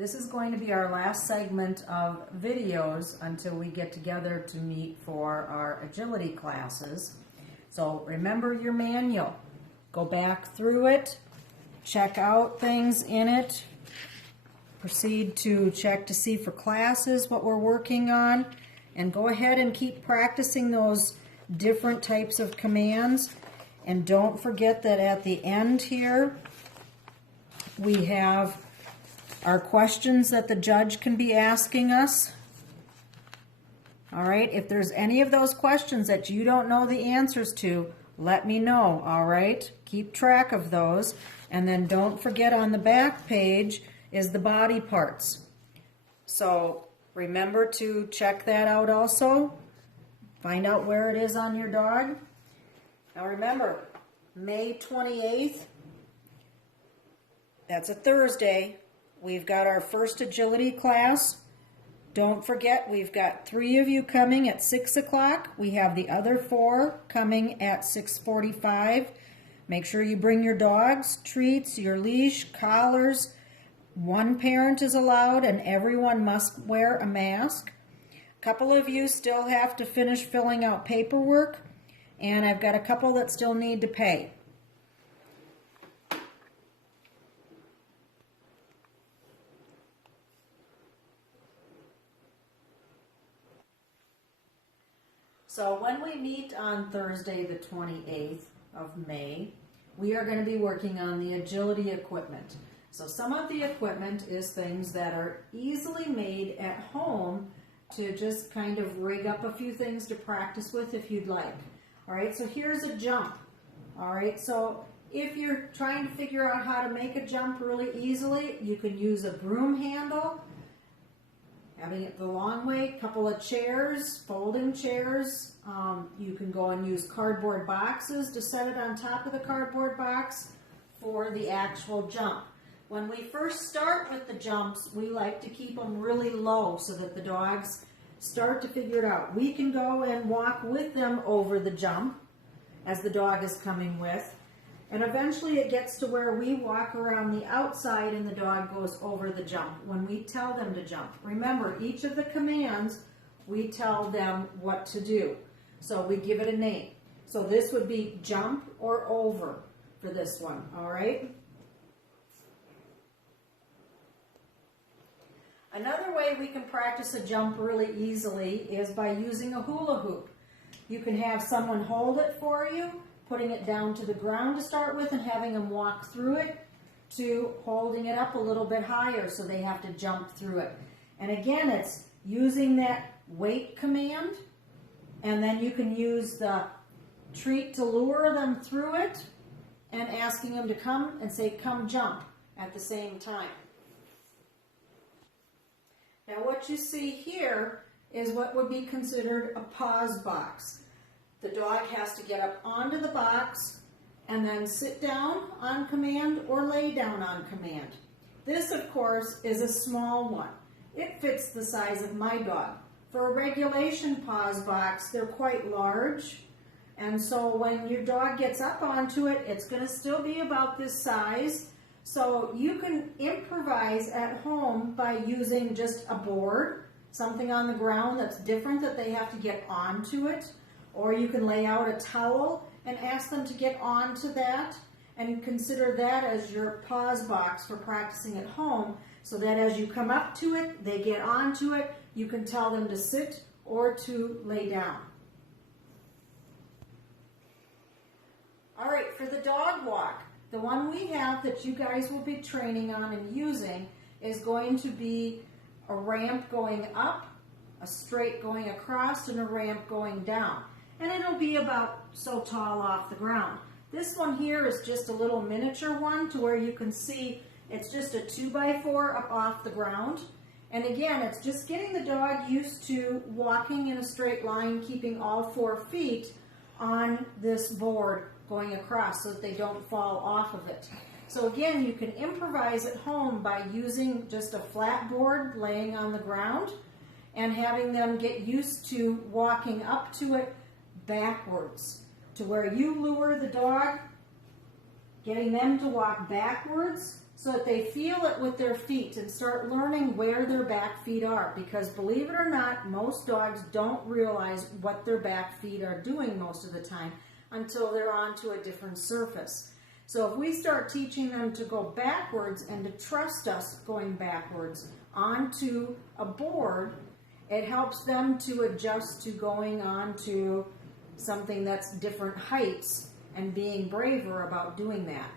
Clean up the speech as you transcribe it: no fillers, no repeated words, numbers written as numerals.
This is going to be our last segment of videos until we get together to meet for our agility classes. So remember your manual. Go back through it, check out things in it, proceed to check to see for classes what we're working on, and go ahead and keep practicing those different types of commands. And don't forget that at the end here, we have our questions that the judge can be asking us. All right, if there's any of those questions that you don't know the answers to, let me know, all right? Keep track of those. And then don't forget on the back page is the body parts. So remember to check that out also. Find out where it is on your dog. Now remember, May 28th, that's a Thursday, we've got our first agility class. Don't forget, we've got 3 of you coming at 6 o'clock. We have the other 4 coming at 6:45. Make sure you bring your dogs, treats, your leash, collars. 1 parent is allowed and everyone must wear a mask. A couple of you still have to finish filling out paperwork, and I've got a couple that still need to pay. So when we meet on Thursday the 28th of May, we are going to be working on the agility equipment. So some of the equipment is things that are easily made at home to just kind of rig up a few things to practice with if you'd like. All right, so here's a jump. All right, so if you're trying to figure out how to make a jump really easily, you can use a broom handle, having it the long way, a couple of chairs, folding chairs. You can go and use cardboard boxes to set it on top of the cardboard box for the actual jump. When we first start with the jumps, we like to keep them really low so that the dogs start to figure it out. We can go and walk with them over the jump as the dog is coming with, and eventually it gets to where we walk around the outside and the dog goes over the jump when we tell them to jump. Remember, each of the commands, we tell them what to do. So we give it a name. So this would be jump or over for this one, all right? Another way we can practice a jump really easily is by using a hula hoop. You can have someone hold it for you, putting it down to the ground to start with and having them walk through it, to holding it up a little bit higher so they have to jump through it. And again, it's using that wait command, and then you can use the treat to lure them through it and asking them to come and say, come jump at the same time. Now what you see here is what would be considered a pause box. The dog has to get up onto the box and then sit down on command or lay down on command. This, of course, is a small one. It fits the size of my dog. For a regulation pause box, they're quite large, and so when your dog gets up onto it, it's going to still be about this size. So you can improvise at home by using just a board, something on the ground that's different that they have to get onto it, or you can lay out a towel and ask them to get onto that and consider that as your pause box for practicing at home, so that as you come up to it, they get onto it, you can tell them to sit or to lay down. All right, for the dog walk, the one we have that you guys will be training on and using is going to be a ramp going up, a straight going across, and a ramp going down. And it'll be about so tall off the ground. This one here is just a little miniature one to where you can see it's just a 2x4 up off the ground. And again, it's just getting the dog used to walking in a straight line, keeping all 4 feet on this board going across so that they don't fall off of it. So again, you can improvise at home by using just a flat board laying on the ground and having them get used to walking up to it backwards, to where you lure the dog, getting them to walk backwards so that they feel it with their feet and start learning where their back feet are. Because believe it or not, most dogs don't realize what their back feet are doing most of the time until they're onto a different surface. So if we start teaching them to go backwards and to trust us going backwards onto a board, it helps them to adjust to going onto something that's different heights and being braver about doing that.